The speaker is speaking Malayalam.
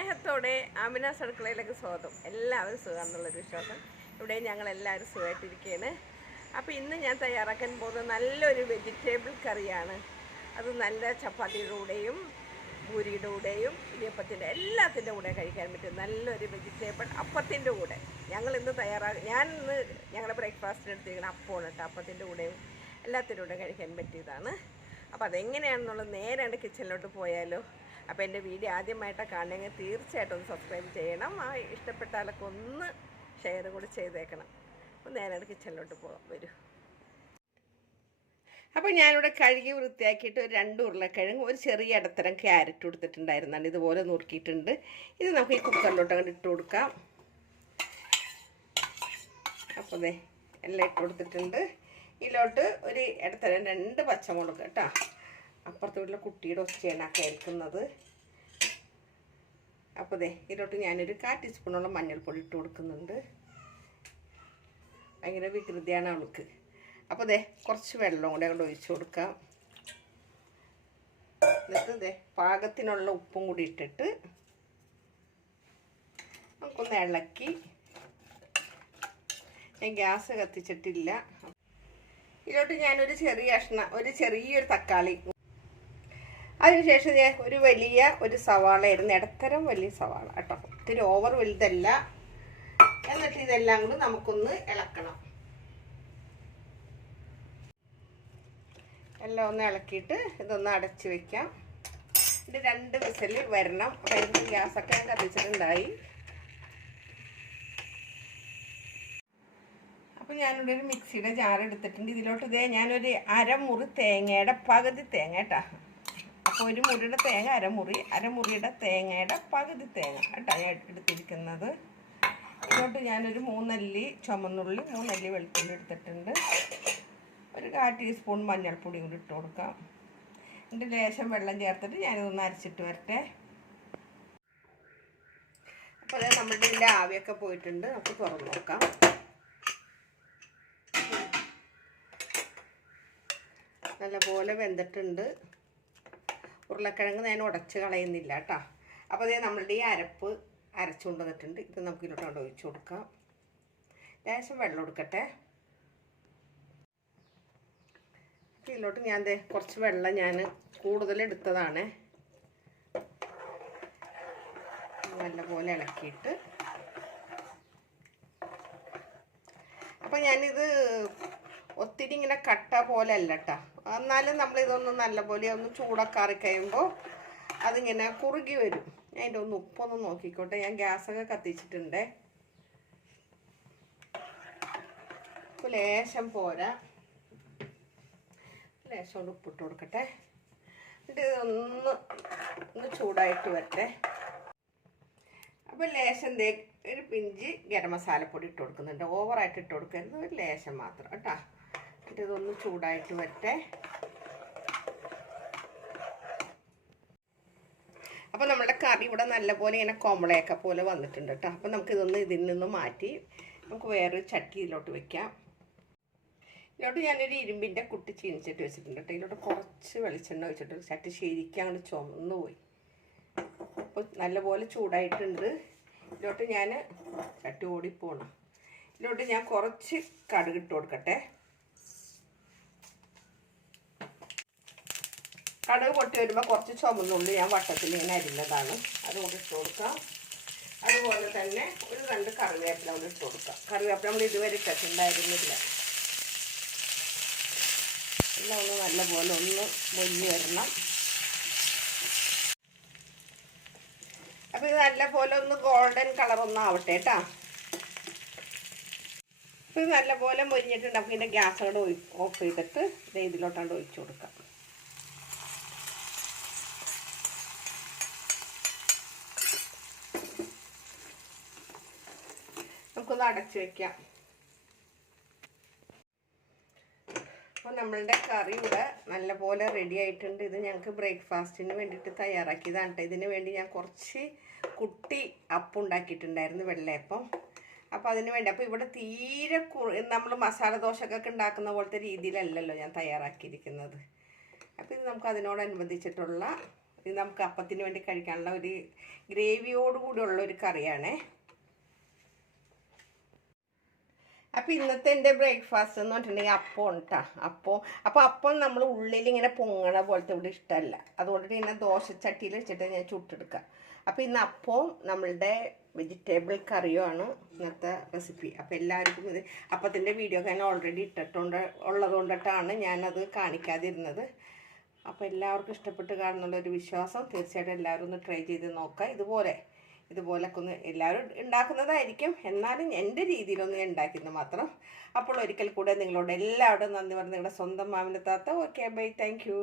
സ്നേഹത്തോടെ ആമിനാസ് അടുക്കളയിലേക്ക് സ്വാഗതം. എല്ലാവരും സുഖമാണെന്നുള്ളൊരു വിശ്വാസം. ഇവിടെ ഞങ്ങളെല്ലാവരും സുഖമായിട്ടിരിക്കുകയാണ്. അപ്പോൾ ഇന്ന് ഞാൻ തയ്യാറാക്കാൻ പോകുന്നത് നല്ലൊരു വെജിറ്റബിൾ കറിയാണ്. അത് നല്ല ചപ്പാത്തിയുടെ കൂടെയും പൂരിയുടെ കൂടെയും ഇടിയപ്പത്തിൻ്റെ എല്ലാത്തിൻ്റെ കൂടെ കഴിക്കാൻ പറ്റും. നല്ലൊരു വെജിറ്റബിൾ അപ്പത്തിൻ്റെ കൂടെ ഞാൻ ഇന്ന് ഞങ്ങളുടെ ബ്രേക്ക്ഫാസ്റ്റിന് എടുത്തിരിക്കുന്ന അപ്പമാണ് കേട്ടോ. അപ്പത്തിൻ്റെ കൂടെയും എല്ലാത്തിൻ്റെ കൂടെ കഴിക്കാൻ പറ്റിയതാണ്. അപ്പോൾ അതെങ്ങനെയാണെന്നുള്ളത് നേരെ കിച്ചണിലോട്ട് പോയാലോ. അപ്പോൾ എൻ്റെ വീഡിയോ ആദ്യമായിട്ടാണ് കാണണമെങ്കിൽ തീർച്ചയായിട്ടും ഒന്ന് സബ്സ്ക്രൈബ് ചെയ്യണം. ഇഷ്ടപ്പെട്ടാലൊക്കെ ഒന്ന് ഷെയർ കൂടി ചെയ്തേക്കണം. അപ്പോൾ നേരെ കിച്ചണിലോട്ട് പോകാം, വരൂ. അപ്പോൾ ഞാനിവിടെ കഴുകി വൃത്തിയാക്കിയിട്ട് ഒരു 2 ഉരുളക്കിഴങ്ങ്, ഒരു ചെറിയ ഇടത്തരം ക്യാരറ്റ് കൊടുത്തിട്ടുണ്ടായിരുന്നാണ്. ഇതുപോലെ നുറുക്കിയിട്ടുണ്ട്. ഇത് നമുക്ക് ഈ കുക്കറിലോട്ട് അങ്ങോട്ട് ഇട്ട് കൊടുക്കാം. അപ്പോൾ അതെ എല്ലാം ഇട്ട് കൊടുത്തിട്ടുണ്ട്. ഇതിലോട്ട് ഒരു ഇടത്തരം 2 പച്ചമുളക് കേട്ടോ. അപ്പുറത്തുള്ള കുട്ടിയുടെ ഒച്ചയാണ് കേൾക്കുന്നത്. അപ്പോൾ ദേ ഇതിലോട്ട് ഞാനൊരു 1/4 ടീസ്പൂണോളം മഞ്ഞൾപ്പൊടി ഇട്ട് കൊടുക്കുന്നുണ്ട്. ഭയങ്കര വികൃതിയാണ് അവൾക്ക്. അപ്പോൾ ദേ കുറച്ച് വെള്ളം കൂടെ അങ്ങോട്ട് ഒഴിച്ച് കൊടുക്കാം. എന്നിട്ട് ദേ പാകത്തിനുള്ള ഉപ്പും കൂടി ഇട്ടിട്ട് നമുക്കൊന്ന് ഇളക്കി. ഞാൻ ഗ്യാസ് കത്തിച്ചിട്ടില്ല. ഇതിലോട്ട് ഞാനൊരു ചെറിയൊരു തക്കാളി, അതിനുശേഷം ഒരു സവാളയായിരുന്നു, ഇടത്തരം വലിയ സവാള കേട്ടോ, ഒത്തിരി ഓവർ വലുതല്ല. എന്നിട്ട് ഇതെല്ലാം കൂടി നമുക്കൊന്ന് ഇളക്കണം. എല്ലാം ഒന്ന് ഇളക്കിയിട്ട് ഇതൊന്ന് അടച്ച് വെക്കാം. ഇത് 2 വിസിൽ വരണം. അപ്പോൾ അതിൻ്റെ ഗ്യാസൊക്കെ ഞാൻ കത്തിച്ചിട്ടുണ്ടായി. അപ്പോൾ ഞാനിവിടെ ഒരു മിക്സിയുടെ ജാർ എടുത്തിട്ടുണ്ട്. ഇതിലോട്ട് ഞാനൊരു അരമുറി തേങ്ങയുടെ പകുതി തേങ്ങ കേട്ടോ. അപ്പോൾ ഒരു മുറിയുടെ തേങ്ങ അരമുറിയുടെ തേങ്ങയുടെ പകുതി തേങ്ങ കേട്ടോ ഞാൻ എടുത്തിരിക്കുന്നത്. ഇതിലോട്ട് ഞാനൊരു 3 അല്ലി ചുമന്നുള്ളി, 3 അല്ലി വെളുത്തുള്ളി എടുത്തിട്ടുണ്ട്. ഒരു 1/4 ടീസ്പൂൺ മഞ്ഞൾപ്പൊടി കൂടി ഇട്ട് കൊടുക്കാം. എന്നിട്ട് ലേശം വെള്ളം ചേർത്തിട്ട് ഞാനിതൊന്ന് അരച്ചിട്ട് വരട്ടെ. അപ്പോൾ അത് നമ്മുടെ ഇതിൻ്റെ ആവിയൊക്കെ പോയിട്ടുണ്ട്. നമുക്ക് തുറന്ന് നോക്കാം. നല്ലപോലെ വെന്തിട്ടുണ്ട്. ഉരുളക്കിഴങ്ങ് ഞാൻ ഉടച്ച് കളയുന്നില്ല കേട്ടോ. അപ്പോൾ അതേ നമ്മളുടെ ഈ അരപ്പ് അരച്ചുകൊണ്ട് വന്നിട്ടുണ്ട്. ഇത് നമുക്ക് ഇതിലോട്ട് ഒഴിച്ച് കൊടുക്കാം. ലേശം വെള്ളം എടുക്കട്ടെ. ഇതിലോട്ട് ഞാൻ കുറച്ച് വെള്ളം ഞാൻ കൂടുതലെടുത്തതാണ്. നല്ലപോലെ ഇളക്കിയിട്ട് അപ്പോൾ ഞാനിത് ഒത്തിരി ഇങ്ങനെ കട്ട പോലെ അല്ല കേട്ടോ. എന്നാലും നമ്മളിതൊന്ന് നല്ലപോലെ ഒന്ന് ചൂടൊക്കെ കഴിയുമ്പോൾ അതിങ്ങനെ കുറുകി വരും. ഞാൻ അതിൻ്റെ ഉപ്പൊന്ന് നോക്കിക്കോട്ടെ. ഞാൻ ഗ്യാസൊക്കെ കത്തിച്ചിട്ടുണ്ട്. ഇപ്പോൾ ലേശം പോരാ, ലേശം കൊണ്ട് ഉപ്പിട്ട് കൊടുക്കട്ടെ. എന്നിട്ട് ഇതൊന്ന് ചൂടായിട്ട് വരട്ടെ. അപ്പോൾ ലേശം ഒരു പിഞ്ച് ഗരം മസാലപ്പൊടി ഇട്ട് കൊടുക്കുന്നുണ്ട്. ഓവറായിട്ട് ഇട്ട് കൊടുക്കരുത്, ഒരു ലേശം മാത്രം കേട്ടോ. എന്നിട്ട് ഇതൊന്ന് ചൂടായിട്ട് വരട്ടെ. അപ്പോൾ നമ്മുടെ കറി ഇവിടെ നല്ലപോലെ ഇങ്ങനെ കൊമ്പളയൊക്കെ പോലെ വന്നിട്ടുണ്ട് കേട്ടോ. അപ്പോൾ നമുക്കിതൊന്ന് ഇതിൽ നിന്ന് മാറ്റി നമുക്ക് വേറൊരു ചട്ടി ഇതിലോട്ട് വെക്കാം. ഇതിലോട്ട് ഞാനൊരു ഇരുമ്പിൻ്റെ കുട്ടി ചീനിച്ചിട്ട് വെച്ചിട്ടുണ്ട് കേട്ടോ. ഇതിലോട്ട് കുറച്ച് വെളിച്ചെണ്ണ വെച്ചിട്ട് ചട്ടി ശരിക്കും അങ്ങോട്ട് ചുമന്ന് പോയി. അപ്പോൾ നല്ലപോലെ ചൂടായിട്ടുണ്ട്. ഇതിലോട്ട് ഞാൻ ചട്ടി ഓടിപ്പോണം. ഇതിലോട്ട് ഞാൻ കുറച്ച് കടുക് ഇട്ട് കൊടുക്കട്ടെ. കടുക് പൊട്ടി വരുമ്പോൾ കുറച്ച് ചുമന്നുള്ളി ഞാൻ വട്ടത്തിൽ ഇങ്ങനെ അരിഞ്ഞതാണ്, അതുകൊണ്ട് ഇട്ട് കൊടുക്കാം. അതുപോലെ തന്നെ ഒരു 2 കറിവേപ്പില കൊണ്ട് ഇട്ട് കൊടുക്കാം. കറിവേപ്പില നമ്മൾ ഇതുവരെ ഇട്ടിട്ടുണ്ടായിരുന്നില്ല. എല്ലാം ഒന്ന് നല്ലപോലെ ഒന്ന് മൊരിഞ്ഞ് വരണം. അപ്പോൾ ഇത് നല്ലപോലെ ഒന്ന് ഗോൾഡൻ കളറൊന്നും ആവട്ടെ കേട്ടോ. അപ്പോൾ ഇത് നല്ലപോലെ മൊരിഞ്ഞിട്ടുണ്ട്. അപ്പോൾ ഇതിൻ്റെ ഗ്യാസ് കൂടെ ഓഫ് ചെയ്തിട്ട് ഇതിലോട്ടാണ്ട് ഒഴിച്ചു കൊടുക്കാം. നമുക്കൊന്ന് അടച്ചു വയ്ക്കാം. അപ്പോൾ നമ്മളുടെ കറി ഇവിടെ നല്ലപോലെ റെഡി ആയിട്ടുണ്ട്. ഇത് ഞങ്ങൾക്ക് ബ്രേക്ക്ഫാസ്റ്റിന് വേണ്ടിയിട്ട് തയ്യാറാക്കിയതാണ് കേട്ടോ. ഇതിന് വേണ്ടി ഞാൻ കുറച്ച് കുട്ടി അപ്പം ഉണ്ടാക്കിയിട്ടുണ്ടായിരുന്നു, വെള്ളയപ്പം. അപ്പോൾ അതിന് വേണ്ടി അപ്പോൾ ഇവിടെ തീരെ നമ്മൾ മസാല ദോശക്കൊക്കെ ഉണ്ടാക്കുന്ന പോലത്തെ രീതിയിലല്ലല്ലോ ഞാൻ തയ്യാറാക്കിയിരിക്കുന്നത്. അപ്പോൾ ഇത് നമുക്ക് അതിനോടനുബന്ധിച്ചിട്ടുള്ള ഇത് നമുക്ക് അപ്പത്തിന് വേണ്ടി കഴിക്കാനുള്ള ഒരു ഗ്രേവിയോടുകൂടിയുള്ള ഒരു കറിയാണേ. അപ്പോൾ ഇന്നത്തെ എൻ്റെ ബ്രേക്ക്ഫാസ്റ്റ് എന്ന് പറഞ്ഞിട്ടുണ്ടെങ്കിൽ അപ്പം കേട്ടോ. അപ്പം നമ്മൾ ഉള്ളിൽ ഇങ്ങനെ പൊങ്ങണ പോലത്തെ ഇവിടെ ഇഷ്ടമല്ല. അതുകൊണ്ട് ഇങ്ങനെ ദോശച്ചട്ടിയിൽ വെച്ചിട്ട് ഞാൻ ചുട്ടെടുക്കാം. അപ്പോൾ ഇന്ന് അപ്പവും നമ്മളുടെ വെജിറ്റബിൾ കറിയുമാണ് ഇന്നത്തെ റെസിപ്പി. അപ്പോൾ എല്ലാവർക്കും ഇത് അപ്പത്തിൻ്റെ വീഡിയോ ഞാൻ ഓൾറെഡി ഉള്ളതുകൊണ്ടിട്ടാണ് ഞാനത് കാണിക്കാതിരുന്നത്. അപ്പോൾ എല്ലാവർക്കും ഇഷ്ടപ്പെട്ട് കാണുന്നുള്ളൊരു വിശ്വാസം. തീർച്ചയായിട്ടും എല്ലാവരും ഒന്ന് ട്രൈ ചെയ്ത് നോക്കുക. ഇതുപോലൊക്കെ ഒന്ന് എല്ലാവരും ഉണ്ടാക്കുന്നതായിരിക്കും, എന്നാലും എൻ്റെ രീതിയിലൊന്ന് ഞാൻ ഉണ്ടാക്കുന്നത് മാത്രം. അപ്പോൾ ഒരിക്കൽ കൂടെ നിങ്ങളോട് എല്ലാവരോടും നന്ദി പറഞ്ഞ് നിങ്ങളുടെ സ്വന്തം മാമിൻ്റെ താത്ത. Okay, bye, thank U.